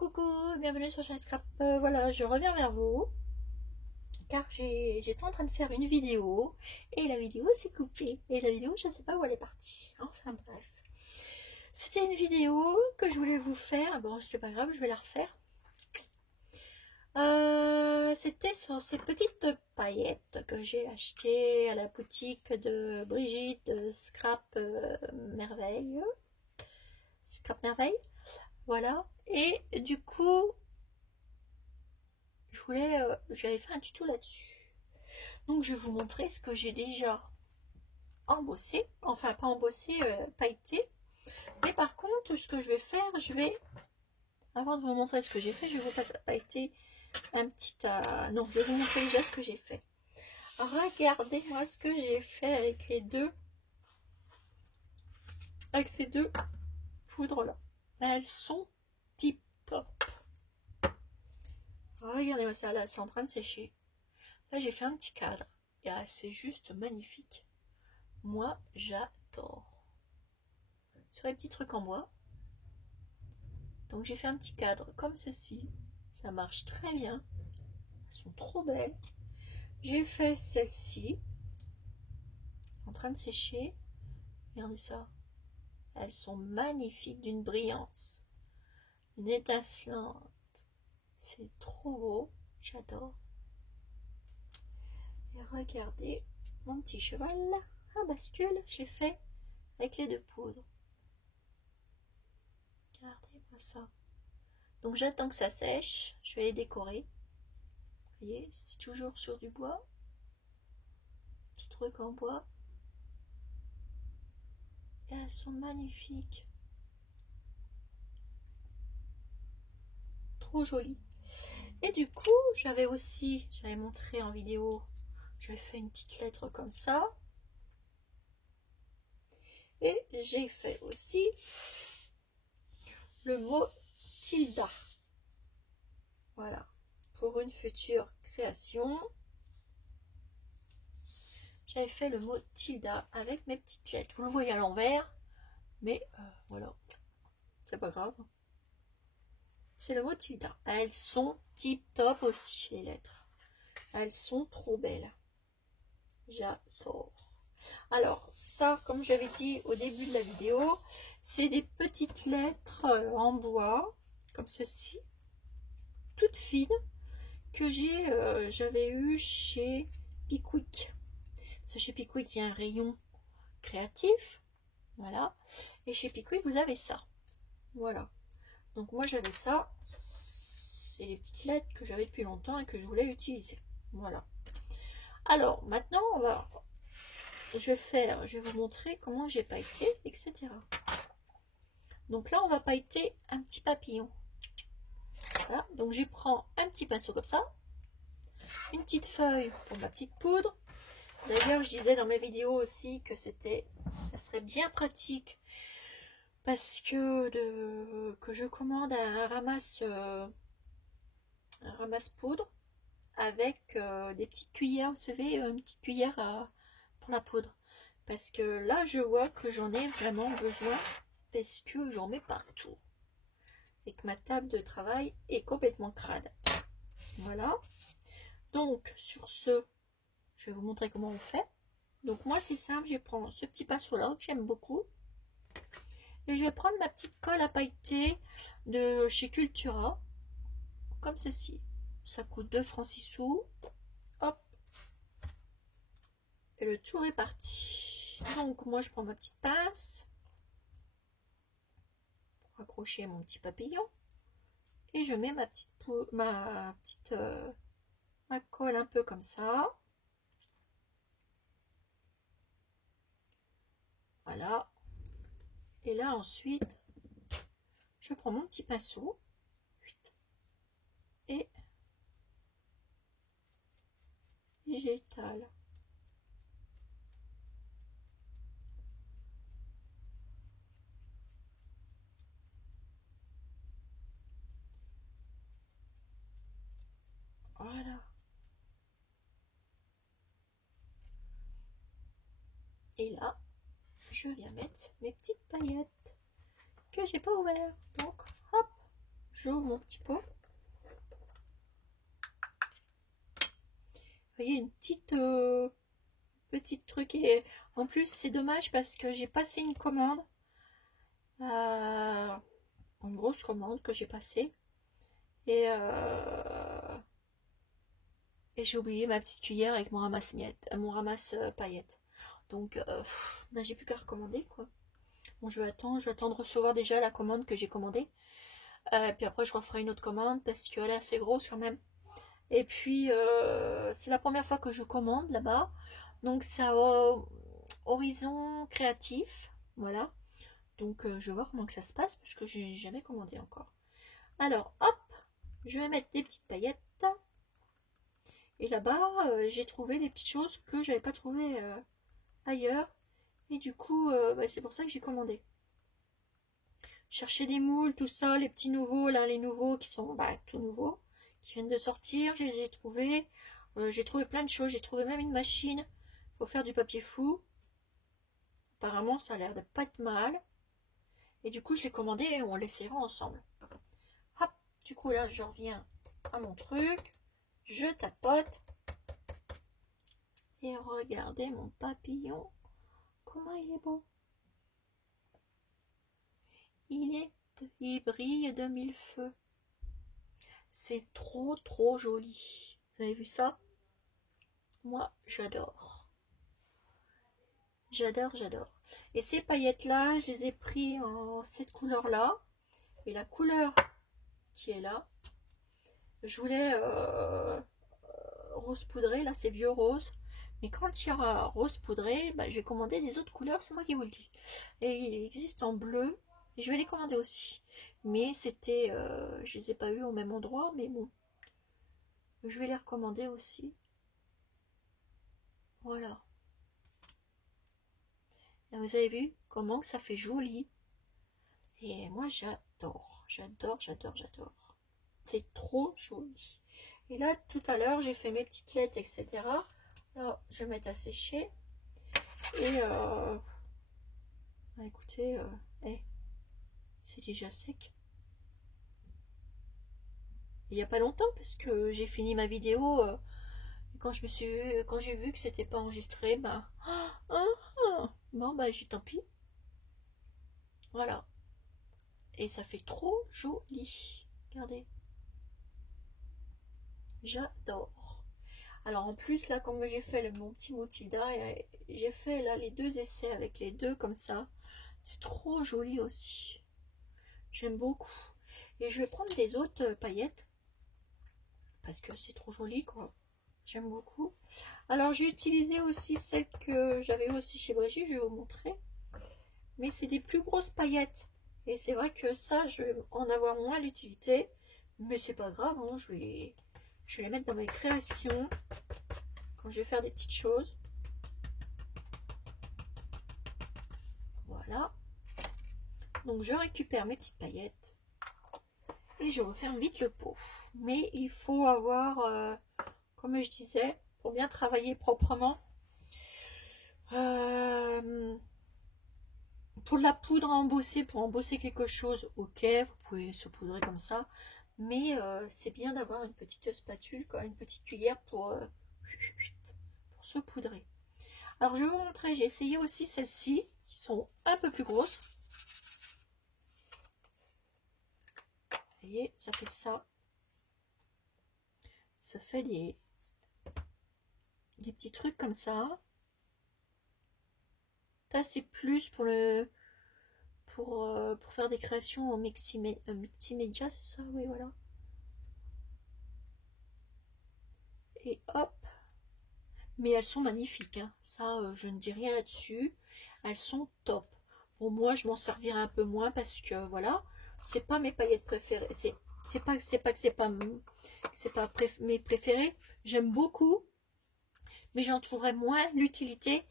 Coucou, bienvenue sur chaîne Scrap. Voilà, je reviens vers vous car j'étais en train de faire une vidéo et la vidéo s'est coupée et la vidéo je ne sais pas où elle est partie. Enfin bref, c'était une vidéo que je voulais vous faire. Bon, c'est pas grave, je vais la refaire. C'était sur ces petites paillettes que j'ai achetées à la boutique de Brigitte de Scrap Merveille. Scrap Merveille, voilà. Et du coup, j'avais fait un tuto là-dessus. Donc je vais vous montrer ce que j'ai déjà embossé, enfin pas embossé, pailleté. Mais par contre, ce que je vais faire, avant de vous montrer ce que j'ai fait, je vais vous pailleter un petit non, je vais vous montrer déjà ce que j'ai fait. Regardez-moi ce que j'ai fait avec ces deux poudres là. Elles sont tip top. Regardez-moi ça là, c'est en train de sécher. Là j'ai fait un petit cadre et c'est juste magnifique. Moi j'adore. Sur les petits trucs en bois. Donc j'ai fait un petit cadre comme ceci. Ça marche très bien. Elles sont trop belles. J'ai fait celle-ci. En train de sécher. Regardez ça. Elles sont magnifiques, d'une brillance. Une étincelante. C'est trop beau. J'adore. Et regardez mon petit cheval à bascule. J'ai fait avec les deux poudres. Regardez-moi ça. Donc j'attends que ça sèche. Je vais les décorer. Vous voyez, c'est toujours sur du bois. Petit truc en bois. Et elles sont magnifiques. Trop jolies. Et du coup, j'avais montré en vidéo, j'avais fait une petite lettre comme ça. Et j'ai fait aussi le mot Tilda. Voilà. Pour une future création. J'avais fait le mot Tilda avec mes petites lettres. Vous le voyez à l'envers. Mais voilà. C'est pas grave. C'est le mot Tilda. Elles sont tip top aussi, les lettres. Elles sont trop belles. J'adore. Alors, ça, comme j'avais dit au début de la vidéo, c'est des petites lettres en bois, comme ceci, toutes fines, que j'avais eu chez Pickwick. Parce que chez Pickwick, il y a un rayon créatif. Voilà. Et chez Pickwick, vous avez ça. Voilà. Donc moi j'avais ça, c'est les petites lettres que j'avais depuis longtemps et que je voulais utiliser. Voilà. Alors maintenant je vais vous montrer comment j'ai pailleté, etc. Donc là on va pailleter un petit papillon. Voilà. Donc je prends un petit pinceau comme ça, une petite feuille pour ma petite poudre. D'ailleurs je disais dans mes vidéos aussi que ça serait bien pratique. Parce que je commande un ramasse poudre avec des petites cuillères, vous savez, une petite cuillère pour la poudre. Parce que là, je vois que j'en ai vraiment besoin parce que j'en mets partout. Et que ma table de travail est complètement crade. Voilà. Donc, sur ce, je vais vous montrer comment on fait. Donc, moi, c'est simple, je prends ce petit pinceau-là que j'aime beaucoup. Et je vais prendre ma petite colle à pailleter de chez Cultura, comme ceci. Ça coûte 2 francs 6 sous. Hop. Et le tour est parti. Donc moi je prends ma petite pince pour accrocher mon petit papillon. Et je mets ma colle un peu comme ça. Voilà. Et là ensuite, je prends mon petit pinceau et j'étale. Voilà. Et là, je viens mettre mes petites paillettes que j'ai pas ouvert. Donc, hop, j'ouvre mon petit pot. Vous voyez, une petite truc. Et en plus, c'est dommage parce que j'ai passé une commande. Une grosse commande que j'ai passée. Et j'ai oublié ma petite cuillère avec mon ramasse-miettes, mon ramasse-paillettes. Donc, là, j'ai plus qu'à recommander, quoi. Bon, je vais attendre de recevoir déjà la commande que j'ai commandée. Puis après, je referai une autre commande parce qu'elle est assez grosse quand même. Et puis, c'est la première fois que je commande là-bas. Donc, c'est à Horizon Créatif. Voilà. Donc, je vais voir comment que ça se passe parce que j'ai jamais commandé encore. Alors, hop, je vais mettre des petites paillettes. Et là-bas, j'ai trouvé des petites choses que j'avais pas trouvées ailleurs. Et du coup, bah, c'est pour ça que j'ai commandé. Chercher des moules, tout ça, les petits nouveaux, là, les nouveaux qui sont tout nouveaux, qui viennent de sortir, je les ai trouvés. J'ai trouvé plein de choses, j'ai trouvé même une machine pour faire du papier fou. Apparemment, ça a l'air de pas être mal. Et du coup, je l'ai commandé et on l'essaiera ensemble. Hop, du coup, là, je reviens à mon truc. Je tapote. Et regardez mon papillon. Comment il est beau. Il brille de mille feux. C'est trop joli. Vous avez vu ça? Moi, j'adore. J'adore. Et ces paillettes-là, je les ai pris en cette couleur-là. Et la couleur qui est là, je voulais rose poudré. Là, c'est vieux rose. Mais quand il y aura rose poudré, je vais commander des autres couleurs. C'est moi qui vous le dis. Et il existe en bleu. Et je vais les commander aussi. Mais c'était... je les ai pas eu au même endroit. Mais bon. Je vais les recommander aussi. Voilà. Là, vous avez vu comment que ça fait joli. Et moi, j'adore. C'est trop joli. Et là, tout à l'heure, j'ai fait mes petites lettres, etc. Alors, je vais mettre à sécher. Et écoutez, c'est déjà sec. Il n'y a pas longtemps, parce que j'ai fini ma vidéo. Quand j'ai vu que c'était pas enregistré, bon, j'ai tant pis. Voilà. Et ça fait trop joli. Regardez. J'adore. Alors en plus, là, comme j'ai fait mon petit Motilda, j'ai fait là les 2 essais avec les 2 comme ça. C'est trop joli aussi. J'aime beaucoup. Et je vais prendre des autres paillettes. Parce que c'est trop joli, quoi. J'aime beaucoup. Alors j'ai utilisé aussi celle que j'avais aussi chez Brigitte, je vais vous montrer. Mais c'est des plus grosses paillettes. Et c'est vrai que ça, je vais en avoir moins l'utilité. Mais c'est pas grave, hein, je vais les mettre dans mes créations. Quand je vais faire des petites choses. Voilà. Donc je récupère mes petites paillettes. Et je referme vite le pot. Mais il faut avoir, comme je disais, pour bien travailler proprement. Pour de la poudre à embosser, pour embosser quelque chose, ok, vous pouvez saupoudrer comme ça. Mais c'est bien d'avoir une petite spatule, quoi, une petite cuillère pour saupoudrer. Alors je vais vous montrer, j'ai essayé aussi celles-ci, qui sont un peu plus grosses. Vous voyez, ça fait ça. Ça fait des petits trucs comme ça. Ça c'est plus pour faire des créations en multimédia, c'est ça? Oui, voilà. Et hop. Mais elles sont magnifiques, hein. Ça, je ne dis rien là-dessus. Elles sont top. Bon, moi, je m'en servirai un peu moins parce que, voilà, c'est pas mes paillettes préférées. C'est pas mes préférées. J'aime beaucoup, mais j'en trouverai moins l'utilité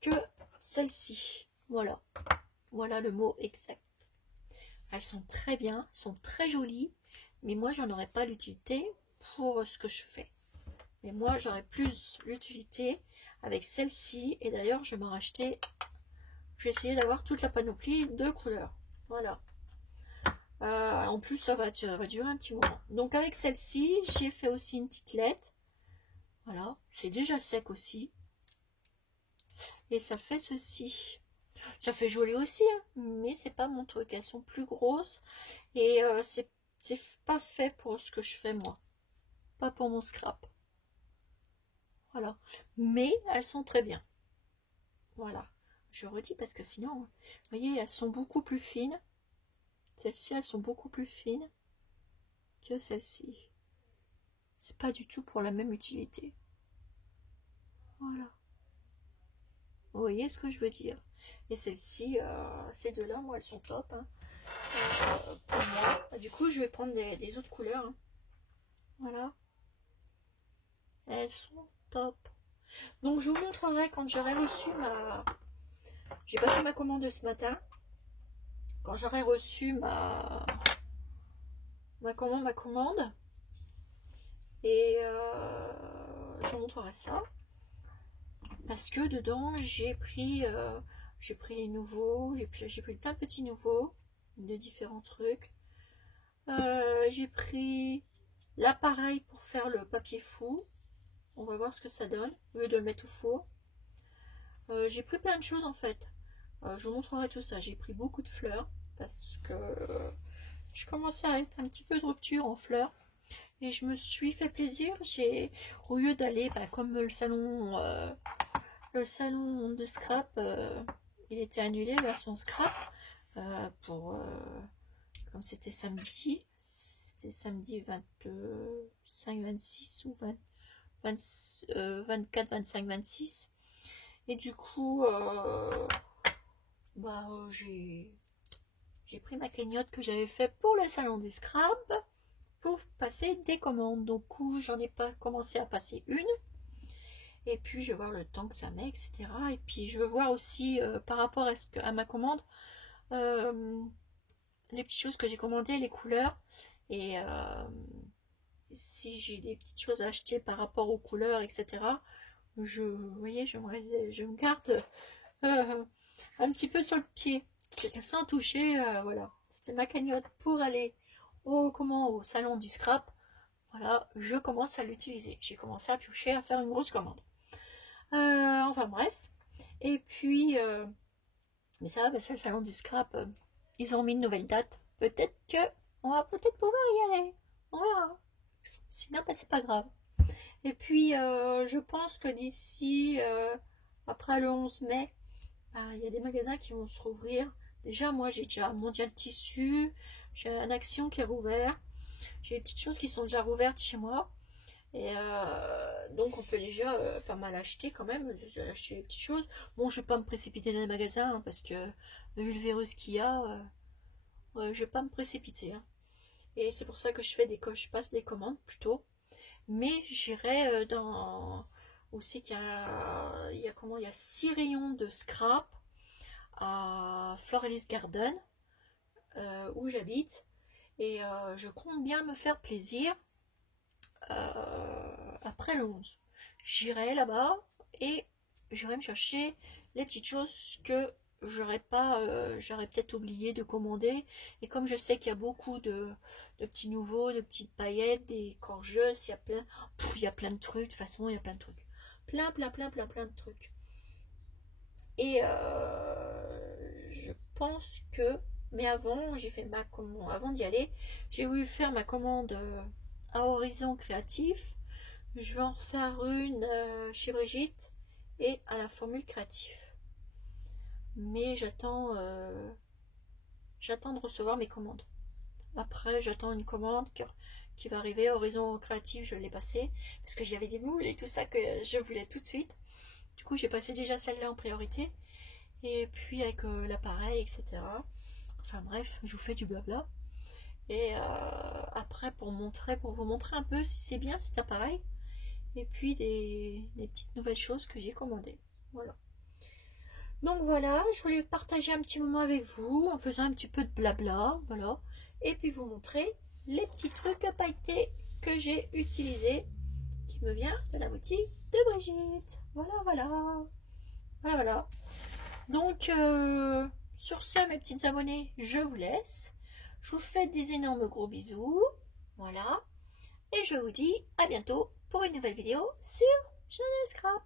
que celle-ci. Voilà. Voilà le mot exact. Elles sont très bien, sont très jolies, mais moi, j'en aurais pas l'utilité pour ce que je fais. Mais moi, j'aurais plus l'utilité avec celle-ci. Et d'ailleurs, je vais m'en racheter. Je vais essayer d'avoir toute la panoplie de couleurs. Voilà. En plus, ça va durer un petit moment. Donc avec celle-ci, j'ai fait aussi une petite lettre. Voilà, c'est déjà sec aussi. Et ça fait ceci. Ça fait joli aussi, hein, mais c'est pas mon truc. Elles sont plus grosses et c'est pas fait pour ce que je fais moi. Pas pour mon scrap. Voilà. Mais elles sont très bien. Voilà. Je redis parce que sinon, vous voyez, elles sont beaucoup plus fines. Celles-ci, elles sont beaucoup plus fines que celles-ci. C'est pas du tout pour la même utilité. Voilà. Vous voyez ce que je veux dire? Et celles-ci, ces deux-là, moi, elles sont top. Hein. Pour moi. Du coup, je vais prendre des autres couleurs. Hein. Voilà. Elles sont top. Donc, je vous montrerai quand j'aurai reçu ma... J'ai passé ma commande ce matin. Quand j'aurai reçu ma commande. Et je vous montrerai ça. Parce que dedans, j'ai pris les nouveaux. J'ai pris plein de petits nouveaux. De différents trucs. J'ai pris l'appareil pour faire le papier fou. On va voir ce que ça donne, au lieu de le mettre au four. J'ai pris plein de choses en fait. Je vous montrerai tout ça. J'ai pris beaucoup de fleurs parce que je commençais à être un petit peu de rupture en fleurs. Et je me suis fait plaisir. Au lieu d'aller, comme le salon de scrap, il était annulé, version scrap, comme c'était samedi 25, 26 ou 24, 25, 26. Et du coup, j'ai pris ma cagnotte que j'avais fait pour le salon des scraps pour passer des commandes. Donc, j'en ai pas commencé à passer une. Et puis, je vais voir le temps que ça met, etc. Et puis, je veux voir aussi par rapport à ma commande, les petites choses que j'ai commandées, les couleurs. Et si j'ai des petites choses à acheter par rapport aux couleurs, etc. Vous voyez, je me garde un petit peu sur le pied, sans toucher. Voilà, c'était ma cagnotte pour aller au salon du scrap. Voilà, je commence à l'utiliser. J'ai commencé à piocher, à faire une grosse commande. Enfin bref. Et puis, mais ça va, c'est le salon du scrap. Ils ont mis une nouvelle date. Peut-être que on va peut-être pouvoir y aller. On verra. Sinon, c'est pas grave. Et puis, je pense que d'ici, après le 11 mai, il y a des magasins qui vont se rouvrir. Déjà, moi, j'ai déjà Mondial Tissu, j'ai un Action qui est rouvert. J'ai des petites choses qui sont déjà rouvertes chez moi. Et donc, on peut déjà pas mal acheter quand même. J'ai acheté des petites choses. Bon, je vais pas me précipiter dans les magasins, hein, parce que, vu le virus qu'il y a, je vais pas me précipiter. Hein. Et c'est pour ça que je passe des commandes plutôt. Mais j'irai dans aussi qu'il il y a 6 rayons de scrap à Florelis Garden où j'habite, et je compte bien me faire plaisir après le 11. J'irai là-bas et j'irai me chercher les petites choses que j'aurais peut-être oublié de commander. Et comme je sais qu'il y a beaucoup de petits nouveaux, de petites paillettes, des corgeuses, il y a plein de trucs. De toute façon, il y a plein de trucs, plein de trucs. Et je pense que, mais avant, j'ai fait ma commande. Avant d'y aller, j'ai voulu faire ma commande à Horizon Créatif. Je vais en refaire une chez Brigitte et à la Formule Créative. Mais j'attends de recevoir mes commandes. Après, j'attends une commande qui va arriver. Horizon Créatif, je l'ai passée parce que j'avais des moules et tout ça que je voulais tout de suite. Du coup, j'ai passé déjà celle-là en priorité. Et puis avec l'appareil, etc. Enfin bref, je vous fais du blabla. Et après, pour vous montrer un peu si c'est bien cet appareil. Et puis des petites nouvelles choses que j'ai commandées. Voilà. Donc voilà, je voulais partager un petit moment avec vous en faisant un petit peu de blabla, voilà. Et puis vous montrer les petits trucs à pailleter que j'ai utilisés, qui me vient de la boutique de Brigitte. Voilà. Donc sur ce, mes petites abonnées, je vous laisse. Je vous fais des énormes gros bisous. Voilà. Et je vous dis à bientôt pour une nouvelle vidéo sur Jeunesse Scrap.